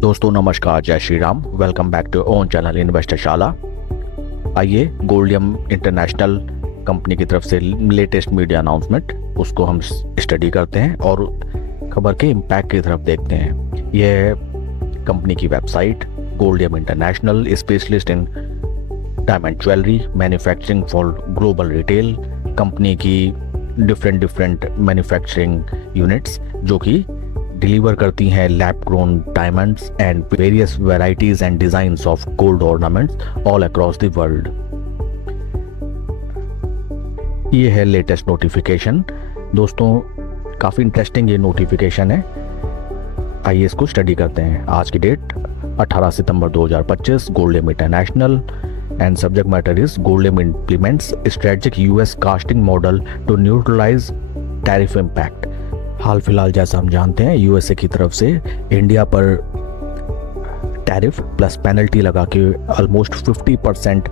दोस्तों नमस्कार, जय Shri Ram. Welcome back to own channel Investor Shala. आइए गोल्डियम इंटरनेशनल कंपनी की तरफ से लेटेस्ट मीडिया अनाउंसमेंट उसको हम स्टडी करते हैं और खबर के इम्पैक्ट की तरफ देखते हैं। यह कंपनी की website Goldium International, specialist in diamond jewellery manufacturing for global retail. Company की डिफरेंट मैन्युफैक्चरिंग यूनिट्स जो कि डिलीवर करती हैं lab grown diamonds and various varieties and designs of gold ornaments all across the world. ये है latest notification. दोस्तों काफ़ी interesting ये नोटिफिकेशन है, आइए इसको स्टडी करते हैं। आज की डेट 18 सितंबर 2025। Goldiam international and subject matter is Goldiam implements strategic US casting model to neutralise tariff impact. हाल फिलहाल जैसा हम जानते हैं यूएसए की तरफ से इंडिया पर टैरिफ प्लस पेनल्टी लगा के ऑलमोस्ट 50%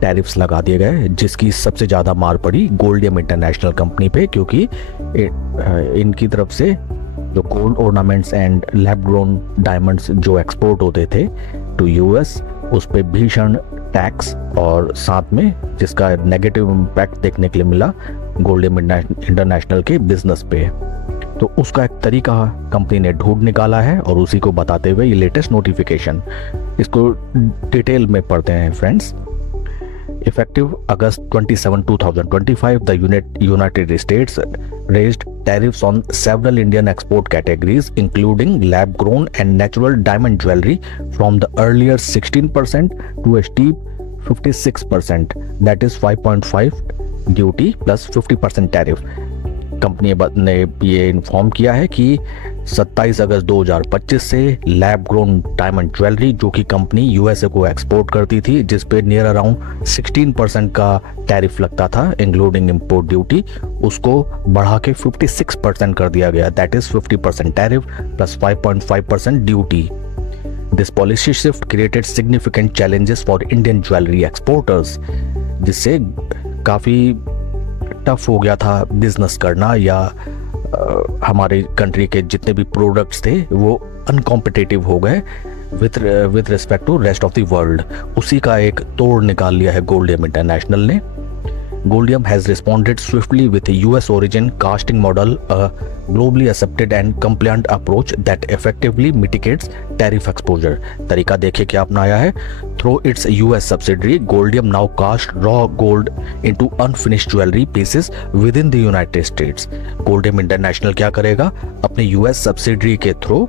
टैरिफ्स लगा दिए गए, जिसकी सबसे ज़्यादा मार पड़ी गोल्डियम इंटरनेशनल कंपनी पे, क्योंकि इनकी तरफ से जो gold ornaments and lab grown diamonds जो एक्सपोर्ट होते थे टू यूएस, उस पर भीषण टैक्स और साथ में जिसका नेगेटिव इम्पैक्ट देखने के लिए मिला गोल्डियम इंटरनेशनल के बिजनेस पे। तो उसका एक तरीका कंपनी ने ढूंढ निकाला है और उसी को बताते हुए ये लेटेस्ट नोटिफिकेशन, इसको डिटेल में पढ़ते हैं friends. Effective August 27, 2025, the United States raised tariffs on several Indian export categories, including lab-grown and natural diamond jewelry, from the earlier 16% to a steep 56%, that is 5.5 duty plus 50% tariff। Company ने ये inform किया है कि 27 अगस्त 2025 से lab grown diamond jewellery जो कि company USA को export करती थी, जिस पे नियर अराउंड 16% का टैरिफ लगता था इंक्लूडिंग इंपोर्ट ड्यूटी, उसको बढ़ा के 56% कर दिया गया। That is 50% tariff plus 5.5% duty. This policy shift created significant challenges for Indian jewellery exporters, जिससे काफ़ी टफ हो गया था बिजनेस करना, या हमारे कंट्री के जितने भी प्रोडक्ट्स थे वो अनकॉम्पिटिटिव हो गए with respect to rest of the world. उसी का एक तोड़ निकाल लिया है गोल्डियम इंटरनेशनल ने। Goldium has responded swiftly with a US origin casting model, a globally accepted and compliant approach that effectively mitigates tariff exposure। तरीका देखिए क्या अपनाया है। Through its US subsidiary, Goldium now casts raw gold into unfinished jewelry pieces within the United States। Goldium International क्या करेगा, अपने US subsidiary के through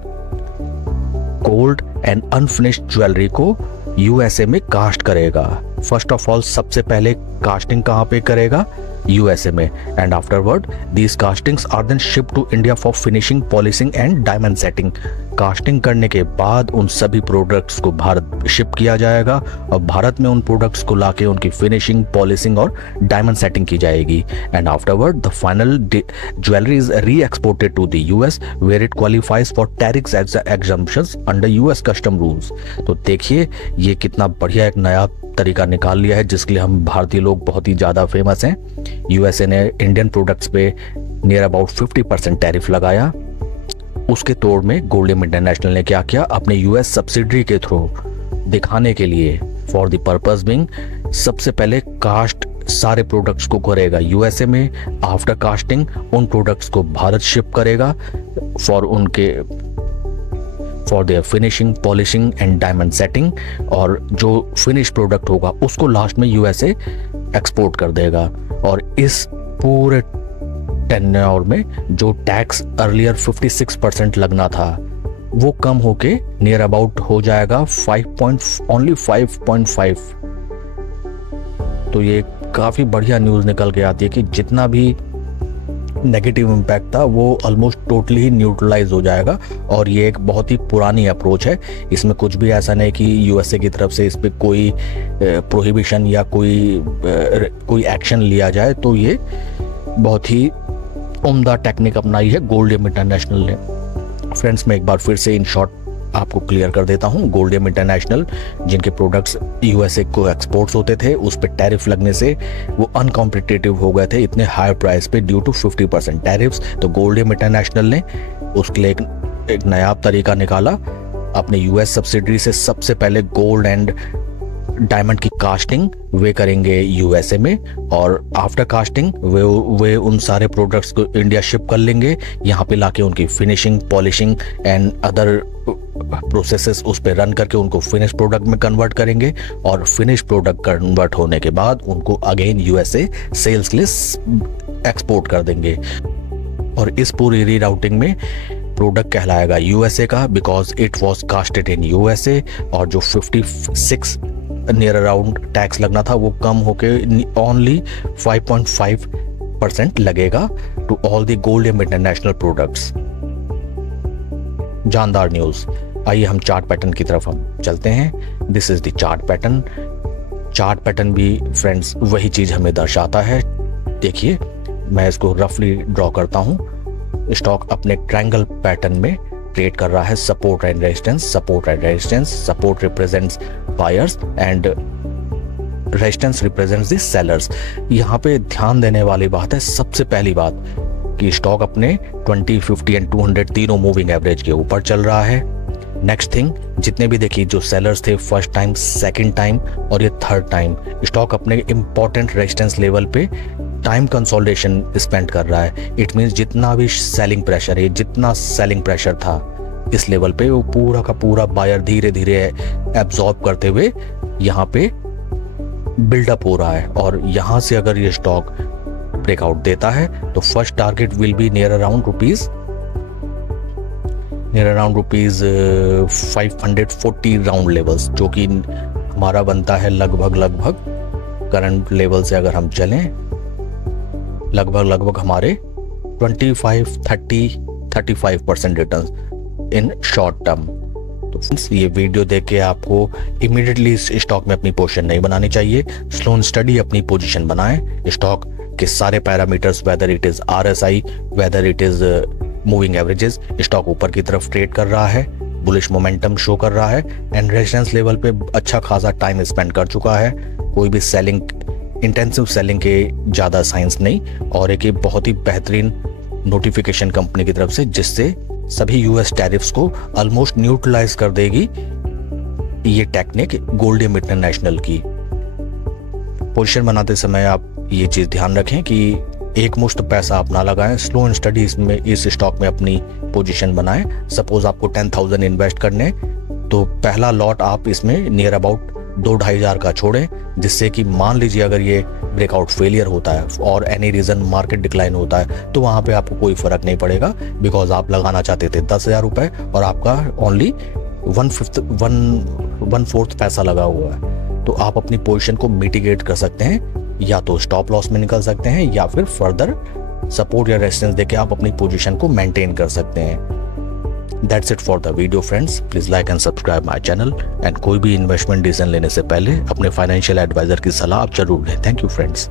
gold and unfinished jewellery को यूएसए में कास्ट करेगा। फर्स्ट ऑफ ऑल सबसे पहले casting कहाँ पे करेगा, यूएसए में, and afterward these castings are then ship to India for finishing, polishing and diamond setting. Casting करने के बाद उन सभी प्रोडक्ट्स को भारत शिप किया जाएगा और भारत में उन प्रोडक्ट्स को लाके उनकी फिनिशिंग, पॉलिशिंग और डायमंड सेटिंग की जाएगी। And afterward the final jewellery is re exported to the US where it qualifies for tariff exemptions under US custom rules. तो देखिए ये कितना बढ़िया एक नया तरीका निकाल लिया है, जिसके लिए हम भारतीय लोग बहुत ही ज़्यादा फेमस हैं। यूएसए ने इंडियन प्रोडक्ट्स पे नियर अबाउट 50% टैरिफ लगाया। उसके तोड़ में गोल्डियम इंटरनेशनल ने क्या किया, अपने यूएस सब्सिडरी के थ्रू दिखाने के लिए फॉर द पर्पस बिंग सबसे पहले कास्ट सारे प्रोडक्ट्स को करेगा यूएसए में। आफ्टर कास्टिंग उन प्रोडक्ट्स को भारत शिप करेगा for their finishing, polishing and diamond setting, और जो फिनिश प्रोडक्ट होगा उसको लास्ट में यूएसए एक्सपोर्ट कर देगा। और इस पूरे टेन्योर में जो टैक्स अर्लियर 56% लगना था वो कम होके नियर अबाउट हो जाएगा ओनली 5.5। तो ये काफ़ी बढ़िया न्यूज़ निकल के आती है कि जितना भी नेगेटिव इम्पैक्ट था वो ऑलमोस्ट टोटली ही न्यूट्रलाइज हो जाएगा। और ये एक बहुत ही पुरानी अप्रोच है, इसमें कुछ भी ऐसा नहीं कि यूएसए की तरफ से इस पर कोई प्रोहिबिशन या कोई एक्शन लिया जाए। तो ये बहुत ही उम्दा टेक्निक अपनाई है गोल्डियम इंटरनेशनल ने। फ्रेंड्स मैं एक बार फिर से इन शॉर्ट आपको क्लियर कर देता हूँ। गोल्डियम इंटरनेशनल जिनके प्रोडक्ट्स यूएसए को एक्सपोर्ट्स होते थे, उस पर टैरिफ लगने से वो अनकॉम्पिटिटिव हो गए थे इतने हाई प्राइस पे ड्यू टू 50% टैरिफ्स। तो गोल्डियम इंटरनेशनल ने उसके लिए एक नया तरीका निकाला, अपने यूएस सब्सिडरी से सबसे पहले गोल्ड एंड डायमंड की कास्टिंग वे करेंगे यूएसए में, और आफ्टर कास्टिंग वे उन सारे प्रोडक्ट्स को इंडिया शिप कर लेंगे। यहाँ पे लाके उनकी finishing, polishing and other processes उस पर रन करके उनको फिनिश प्रोडक्ट में कन्वर्ट करेंगे, और फिनिश प्रोडक्ट कन्वर्ट होने के बाद उनको अगेन यूएसए सेल्स के लिए एक्सपोर्ट कर देंगे। और इस पूरी रीराउटिंग में प्रोडक्ट कहलाएगा यूएसए का, because it was casted in USA, और जो 56 नियर अराउंड टैक्स लगना था वो कम होके ओनली 5.5% लगेगा to all the gold and international products. जानदार न्यूज़। आइए हम चार्ट पैटर्न की तरफ हम चलते हैं। This is the chart pattern. Chart pattern भी फ्रेंड्स वही चीज़ हमें दर्शाता है। देखिए मैं इसको रफली ड्रॉ करता हूँ। स्टॉक अपने ट्रायंगल पैटर्न में ट्रेड कर रहा है, support and resistance, support and resistance. Support represents buyers and resistance represents the sellers. यहाँ पे ध्यान देने वाली बात है, सबसे पहली बात कि स्टॉक अपने 20, 50 एंड 200 तीनों मूविंग एवरेज के ऊपर चल रहा है। नेक्स्ट थिंग, जितने भी देखिए जो सेलर्स थे फर्स्ट टाइम, सेकंड टाइम और ये थर्ड टाइम, स्टॉक अपने इंपॉर्टेंट रेजिस्टेंस लेवल पे टाइम कंसोलिडेशन स्पेंड कर रहा है। इट मीन्स जितना भी सेलिंग प्रेशर है, जितना सेलिंग प्रेशर था इस लेवल पे, वो पूरा का पूरा बायर धीरे धीरे एब्जॉर्ब करते हुए यहाँ पे बिल्डअप हो रहा है। और यहाँ से अगर ये स्टॉक ब्रेकआउट देता है तो first target will be near around rupees 540 round levels, जो कि हमारा बनता है लगभग करंट लेवल से अगर हम चलें लगभग हमारे 25-30-35% रिटर्न इन शॉर्ट टर्म। तो फ्रेंड्स ये वीडियो देख के आपको इमीडिएटली इस स्टॉक में अपनी पोजीशन नहीं बनानी चाहिए। स्लो एंड स्टडी अपनी पोजीशन बनाएं। स्टॉक के सारे parameters, whether it is RSI, whether it is moving averages, stock ऊपर की तरफ ट्रेड कर रहा है, बुलिश मोमेंटम शो कर रहा है एंड रेजिस्टेंस लेवल पे अच्छा खासा टाइम स्पेंड कर चुका है। कोई भी सेलिंग, इंटेंसिव सेलिंग के ज़्यादा साइंस नहीं, और एक बहुत ही बेहतरीन नोटिफिकेशन कंपनी की तरफ से, जिससे सभी यूएस टैरिफ्स को ऑलमोस्ट न्यूट्रलाइज कर देगी ये टेक्निक गोल्डियम इंटरनेशनल की। पोजीशन बनाते समय आप ये चीज़ ध्यान रखें कि एक मुश्त पैसा आप ना लगाएं। स्लो एंड स्टडी इसमें इस स्टॉक में अपनी पोजीशन बनाएं। सपोज आपको 10,000 इन्वेस्ट करने, तो पहला लॉट आप इसमें नियर अबाउट 2-2.5 हज़ार का छोड़ें, जिससे कि मान लीजिए अगर ये ब्रेकआउट फेलियर होता है और एनी रीज़न मार्केट डिक्लाइन होता है तो वहाँ पे आपको कोई फ़र्क नहीं पड़ेगा, बिकॉज आप लगाना चाहते थे 10,000 रुपये और आपका ओनली 1/4 पैसा लगा हुआ है। तो आप अपनी पोजीशन को मिटिगेट कर सकते हैं, या तो स्टॉप लॉस में निकल सकते हैं या फिर फर्दर सपोर्ट या रेजिस्टेंस देके आप अपनी पोजीशन को मेंटेन कर सकते हैं। That's it for the video friends. Please like and subscribe my channel. And कोई भी इन्वेस्टमेंट डिसीजन लेने से पहले अपने फाइनेंशियल एडवाइजर की सलाह आप जरूर लें। Thank you friends.